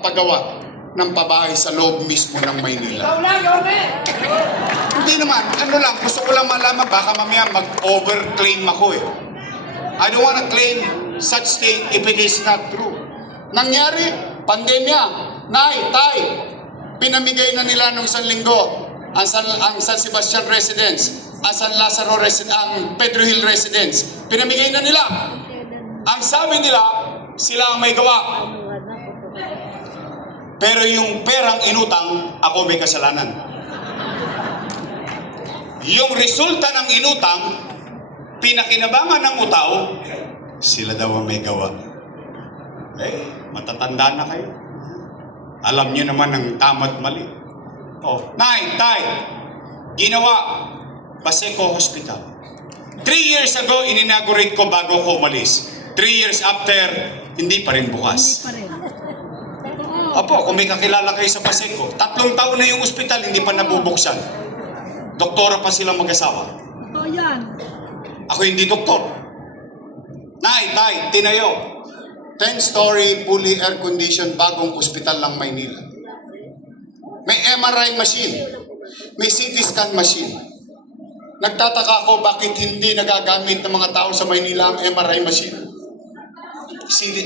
pagawa ng pabahay sa loob mismo ng Maynila. Ikaw na, Yorme! Hindi naman, ano lang, gusto ko lang malaman, baka mamaya mag-overclaim ako eh. I don't wanna claim such thing if it is not true. Nangyari, pandemya, Nay, Tay, pinamigay na nila nung isang linggo ang San Sebastian Residence, ang San Lazaro Residence, ang Pedro Hill Residence. Pinamigay na nila. Ang sabi nila, sila ang may gawa. Pero yung perang inutang, ako may kasalanan. Yung resulta ng inutang, pinakinabangan ng utao, sila daw ang may gawa. Eh, matatanda na kayo. Alam niyo naman ang tama't mali. Oh, Nay, Tay, ginawa, Paseco Hospital. 3 years ago, in-inaugurate ko bago ko umalis. 3 years after, hindi pa rin bukas. Apo, kung may kakilala kayo sa Paseco, 3 taon na yung ospital, hindi pa nabubuksan. Doktora pa silang mag-asawa. Ito yan. Ako hindi doktor. Nay, Tay, tinayo. 10-story, fully air-conditioned, bagong ospital ng Maynila. May MRI machine. May CT scan machine. Nagtataka ako bakit hindi nagagamit ng mga tao sa Maynila ang MRI machine.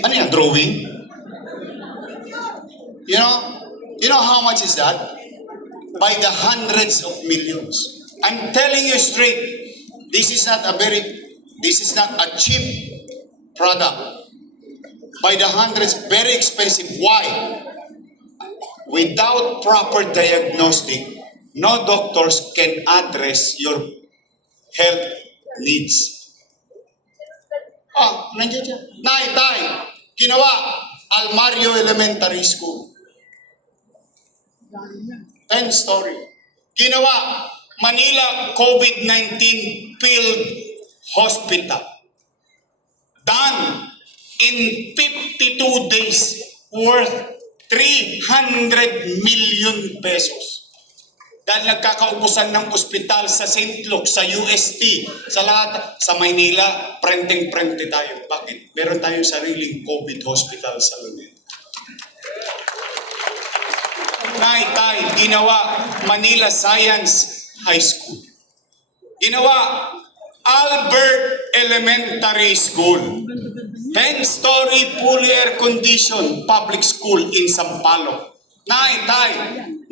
Ano yan, drawing? You know how much is that? By the hundreds of millions. I'm telling you straight, this is not a cheap product. By the hundreds, very expensive. Why? Without proper diagnostic, no doctors can address your health needs. Nandiyan siya. Nay, Tay, ginawa, Almario Elementary School. 10-story. Ginawa, Manila COVID-19 Field Hospital. Done in 52 days, worth 300 million pesos. Dahil nagkakaubusan ng ospital sa St. Luke, sa UST, sa lahat, sa Maynila, printing-printe tayo. Bakit? Meron tayong sariling COVID hospital sa Luneta. Nay, Tay, ginawa Manila Science High School. Ginawa Albert Elementary School. 10-story, fully air-conditioned public school in Sampaloc. Nay, Tay,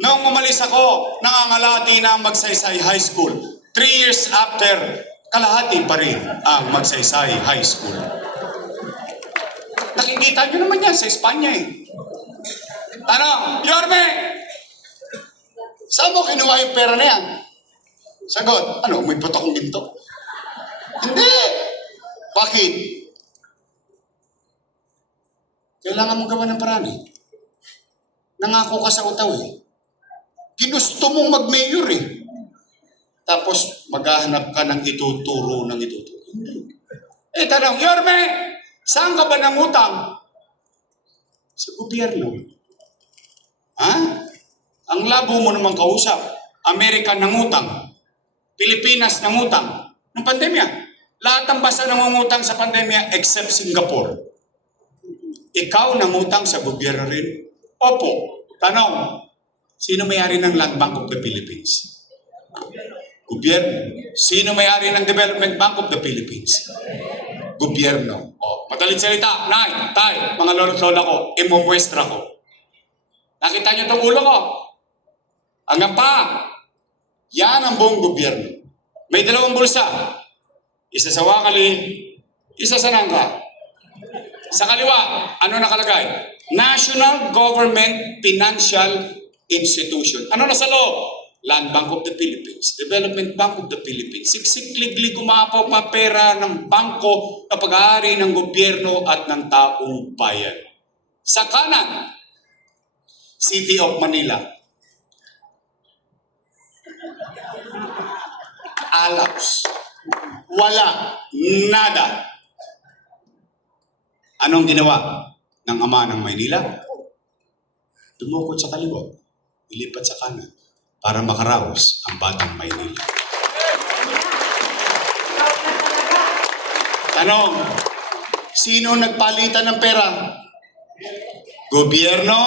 nung umalis ako, nangangalati na ang Magsaysay High School. 3 years after, kalahati pa rin ang Magsaysay High School. Nakikita nyo naman yan sa Espanya eh. Yorme! Saan mo kinuha yung pera na yan? Sagot, may putok ng ginto? Hindi! Bakit? Kailangan mong gawa ng paraan eh. Nangako ka sa utaw eh. Ginusto mong mag-mayor eh. Tapos maghahanap ka ng ituturo. Eh, tanong, Yorme, saan ka ba nangutang? Sa gobyerno. Ha? Ang labo mo naman kausap. Amerika nangutang. Pilipinas nangutang. Nung pandemya. Lahat ng bansa nangungutang sa pandemya except Singapore. Ikaw nangutang sa gobyerno rin? Opo. Tanong, sino may-ari ng Land Bank of the Philippines? Gobyerno. Sino may-ari ng Development Bank of the Philippines? Gobyerno. Madalit salita. Nay, Tay, mga lolo't lola ko, imumuestra ko. Nakita niyo itong ulo ko? Hanggang pa. Yan ang buong gobyerno. May 2 bulsa. Isa sa wakali, isa sa nangka. Sa kaliwa, ano nakalagay? National Government Financial Institution. Ano na sa loob? Land Bank of the Philippines, Development Bank of the Philippines. Siksik-liglig umapaw pa pera ng bangko na pag-aari ng gobyerno at ng taong bayan. Sa kanan, City of Manila. Alaps. Wala. Nada. Anong ginawa ng ama ng Maynila? Dumukot sa kaliwa, ilipat sa kanan, para makaraos ang batang Maynila. Tanong, sino nagpalitan ng pera? Gobyerno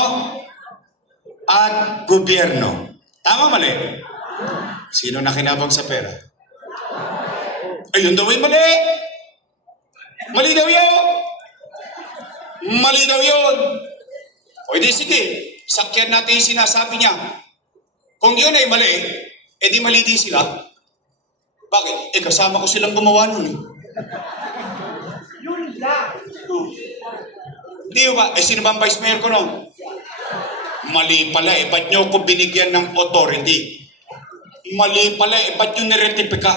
at gobyerno. Tama, mali? Sino nakinabang sa pera? Ayun daw ay mali. Mali daw yun. Mali daw yun. O di sige, sakyan natin yung sinasabi niya. Kung yun ay mali, edi mali din sila. Bakit? Kasama ko silang gumawa nun eh. Yun lang. Di ba? Sino ba ang vice mayor ko nun? Mali pala eh. Ba't nyo ko binigyan ng authority? Mali pala eh. Ba't nyo niretipika?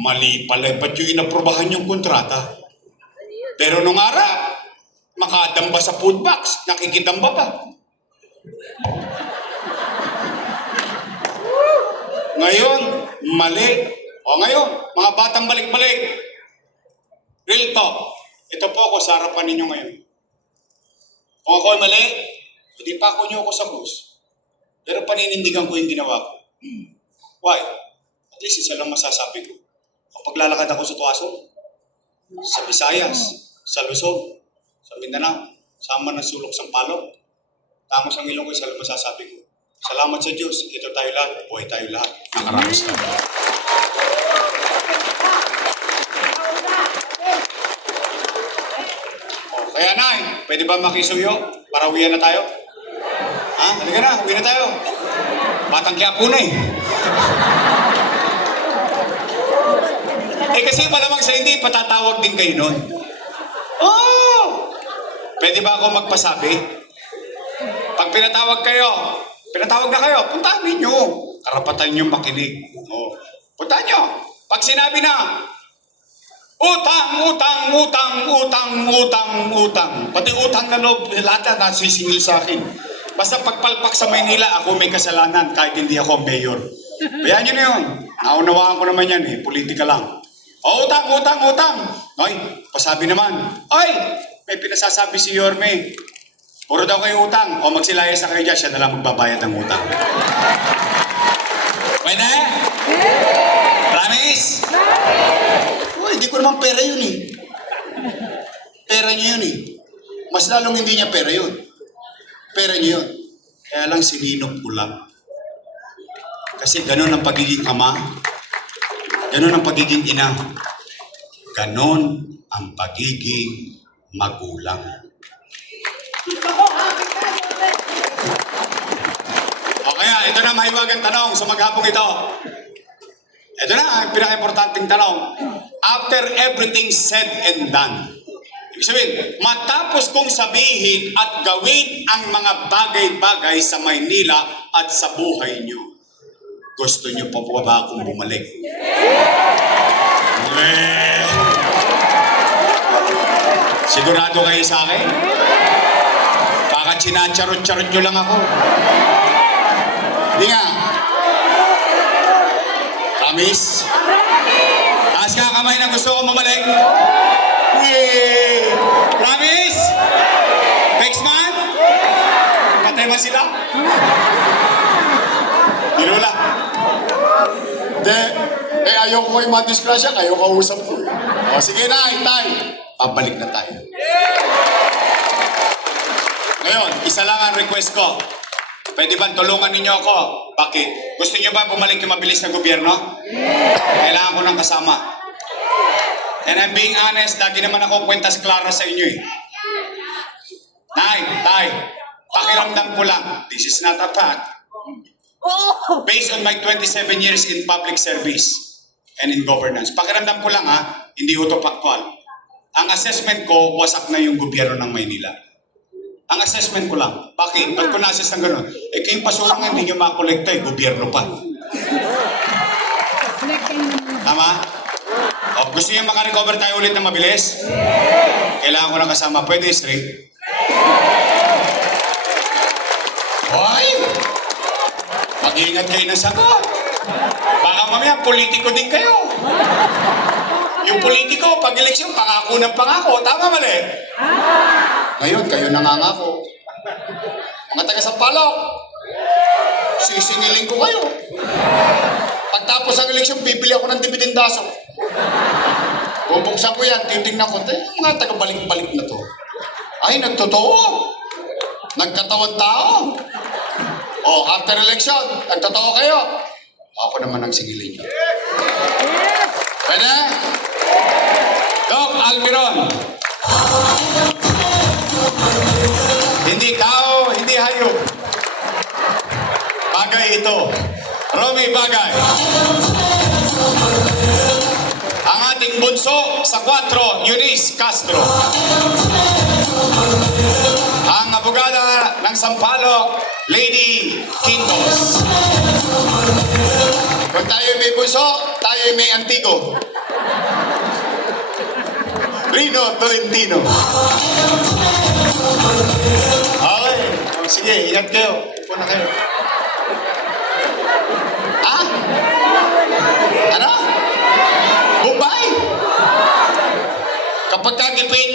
Mali pala eh. Ba't nyo inaprobahan yung kontrata? Pero nung araw, makadamba sa food box, nakikidamba pa. Ngayon, mali. O ngayon, mga batang balik-balik. Real talk. Ito po ako sa harapan ninyo ngayon. Kung ako ay mali, hindi pa ako nyo ako sa krus. Pero paninindigan ko yung ginawa ko. Why? At least isa lang masasabi ko. Kapag lalakad ako sa Tuason, sa Visayas, sa Luzon, sa Mindanao, sama ng sulok ng Palok, tamos ang ilong ko, isa lang masasabi ko. Salamat sa Diyos. Ito tayo lahat. Buhay tayo lahat. Nakaraos tayo. Kaya Nay, pwede ba makisuyo para uwihan na tayo? Ha? Halika na, uwi na tayo. Batang Quiapo na eh. Kasi malamang sa hindi, patatawag din kayo nun. Oh! Pwede ba ako magpasabi? Pag pinatawag na kayo, puntahan ninyo. Karapatan nyo makinig. Oh. Puntahan nyo. Pag sinabi na, utang. Pati utang na loob, lahat na nasisingil sa akin. Basta pagpalpak sa Maynila, ako may kasalanan kahit hindi ako mayor. Bayaan nyo na yun. Naunawaan ko naman yan eh. Politika lang. O, utang. Ay, pasabi naman. Ay, may pinasasabi si Yorme. Puro daw kayo utang. O magsilayas na kayo dyan, siya na lang magbabayad ng utang. Pwede? Promise? Hindi ko naman pera yun eh. Pera niya yun eh. Mas lalong hindi niya pera yun. Pera niya yun. Kaya lang sininop ko lang. Kasi ganun ang pagiging ama. Ganun ang pagiging ina. Ganun ang pagiging magulang. O kaya, ito na mahiwagang tanong sa maghapong ito. Ito na ang pinaka-importanting tanong. After everything said and done, ibig sabihin, matapos kong sabihin at gawin ang mga bagay-bagay sa Maynila at sa buhay nyo, gusto nyo pa po ba akong bumalik? Sigurado kayo sa akin? Baka chinacharot-charot nyo lang ako. Hindi nga. Promise? Taas ka kamay na gusto ko bumalik. Promise? Pexman? Patay ba sila? Dinula. Ayaw ko kayo madisgrasya, kayo kausap ko. O sige na, tay. Pabalik na tayo. Ngayon, isa lang ang request ko. Pwede ba tulungan ninyo ako? Bakit? Gusto niyo ba bumalik yung mabilis na gobyerno? Kailangan ko ng kasama. And I'm being honest, lagi naman ako kwentas klara sa inyo eh. Tay, pakiramdam ko lang. This is not a fact. Based on my 27 years in public service and in governance. Pakiramdam ko lang ha, hindi ito factual. Ang assessment ko, wasak na yung gobyerno ng Maynila. Ang assessment ko lang. Bakit? Ba't ko na-assess ng gano'n? Kayong pasurang hindi nyo makolekta eh, gobyerno pa. Tama? O, gusto nyo makarecover tayo ulit ng mabilis? Kailangan ko na kasama. Pwede straight? Hoy! Mag-iingat kayo ng sagot. Baka mamaya, politiko din kayo. Yung politiko, pag eleksyon, pangako ng pangako. Tama mali? Ngayon, kayo nangangako. Mga taga Sampaloc, sisingilin ko kayo. Pagtapos ang eleksyon, bibili ako ng dibidendaso. Bubuksan ko yan, titignan ko, mga taga balik-balik na to. Ay, nagtotoo. Nagkatawan tao. Oh, after election, nagtotoo kayo. Ako naman ang sigilin niyo. Pwede? Doc Almiron. Hindi tao, hindi hayop. Bagay ito. Romy Bagay. Ang ating bunso sa 4, Eunice Castro. Ang abogada ng Sampaloc, Lady Quintos. Kung tayo may bunso, tayo may antigo. Rino Tolentino. Okay. Oh, sige, ingat kayo. Upo na kayo. Ah? Ano? Bombay? Kapag kagipin,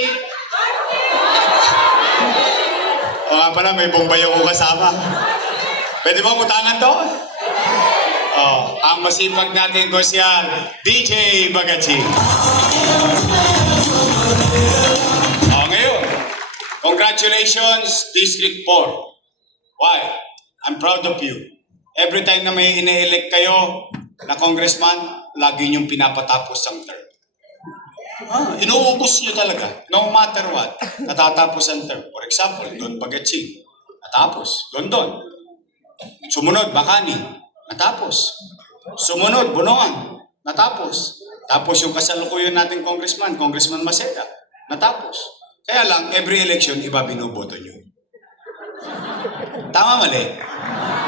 O nga pala, may Bombay ako kasama. Pwede ba utangan to? Oh, ang masipag natin ko siya, DJ Bagachi. Oh, ngayon, congratulations, District 4. Why? I'm proud of you. Every time na may ine-elect kayo na congressman, lagi niyong pinapatapos ang term. Inuubos niyo talaga. No matter what, natatapos ang term. For example, Don Bagachi, natapos. Don. Sumunod, Bacani, natapos. Sumunod, Bonoan, natapos. Tapos yung kasalukuyan nating Congressman Maceda, natapos. Kaya lang, every election, iba binoboto nyo. Tama mali?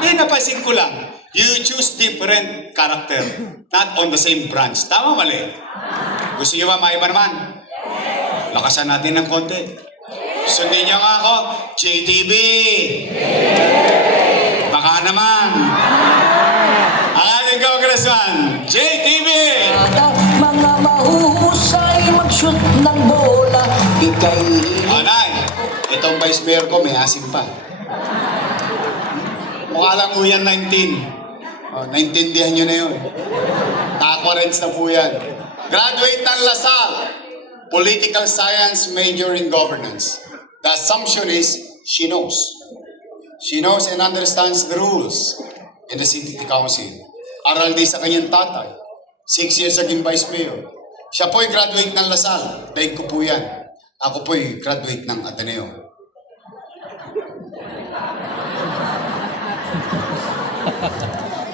Hindi, napansin ko lang. You choose different character, not on the same branch. Tama mali? Gusto nyo ba maiba naman? Lakasan natin ng konti. Sundin nyo nga ako, JTB! Baka naman. Ang ating congressman, JTB! Mga mahuhusay mag-shoot ng bola. Ika'y Anay, itong vice mayor ko may asim pa. Mukha lang po yan 19. Oh, naintindihan nyo na yun. Takorens na po yan. Graduate ng LaSalle. Political Science major in governance. The assumption is she knows. She knows and understands the rules in the city council. Aral din sa kanyang tatay. 6 years naging vice mayor. Siya po'y graduate ng LaSalle. Daig ko po yan. Ako po'y graduate ng Ateneo.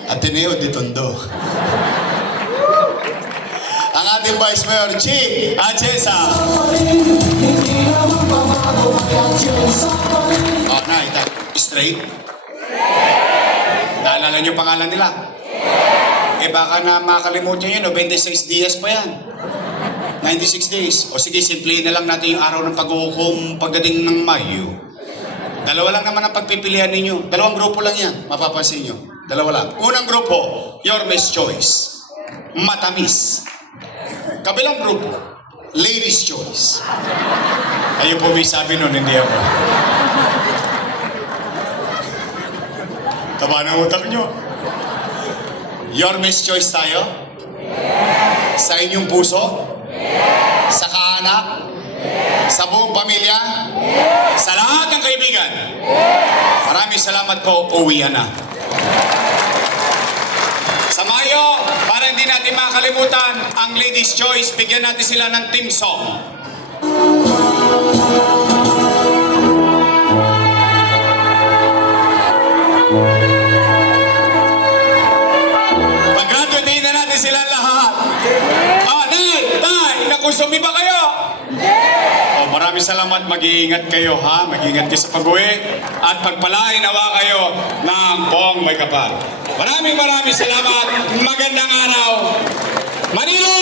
Ateneo de Tondo. Ang ating Vice Mayor, Chief Achesa. Oh, na, straight? Naalala niyo pangalan nila? Eh baka na makalimutan yun, 96 Dias pa yan. 96 days. O sige, simple na lang natin yung araw ng pag-uhukom pagdating ng Mayo. Dalawa lang naman ang pagpipilian ninyo. Dalawang grupo lang yan, mapapansin nyo. Dalawa lang. Unang grupo, Yorme's Choice. Matamis. Kabilang grupo, Ladies' Choice. Ayun po may sabi nun, hindi ako. Taba ng utak nyo. Yorme's Choice tayo? Sa inyong puso? Sa kaanak? Sa buong pamilya? Sa lahat ng kaibigan? Maraming salamat po, uwian na. Sa Mayo, para hindi natin makalimutan ang Ladies' Choice, bigyan natin sila ng team song. Pag-graduate na natin sila lahat. Tay, nakusumi ba kayo? Oh, maraming salamat. Mag-iingat kayo, ha? Mag-iingat kayo sa pag-uwi. At pagpalain nawa kayo ng buong may kapal. Maraming salamat. Magandang araw. Manila!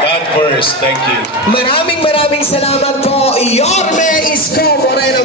God first. Thank you. Maraming salamat po, Yorme Isko Moreno.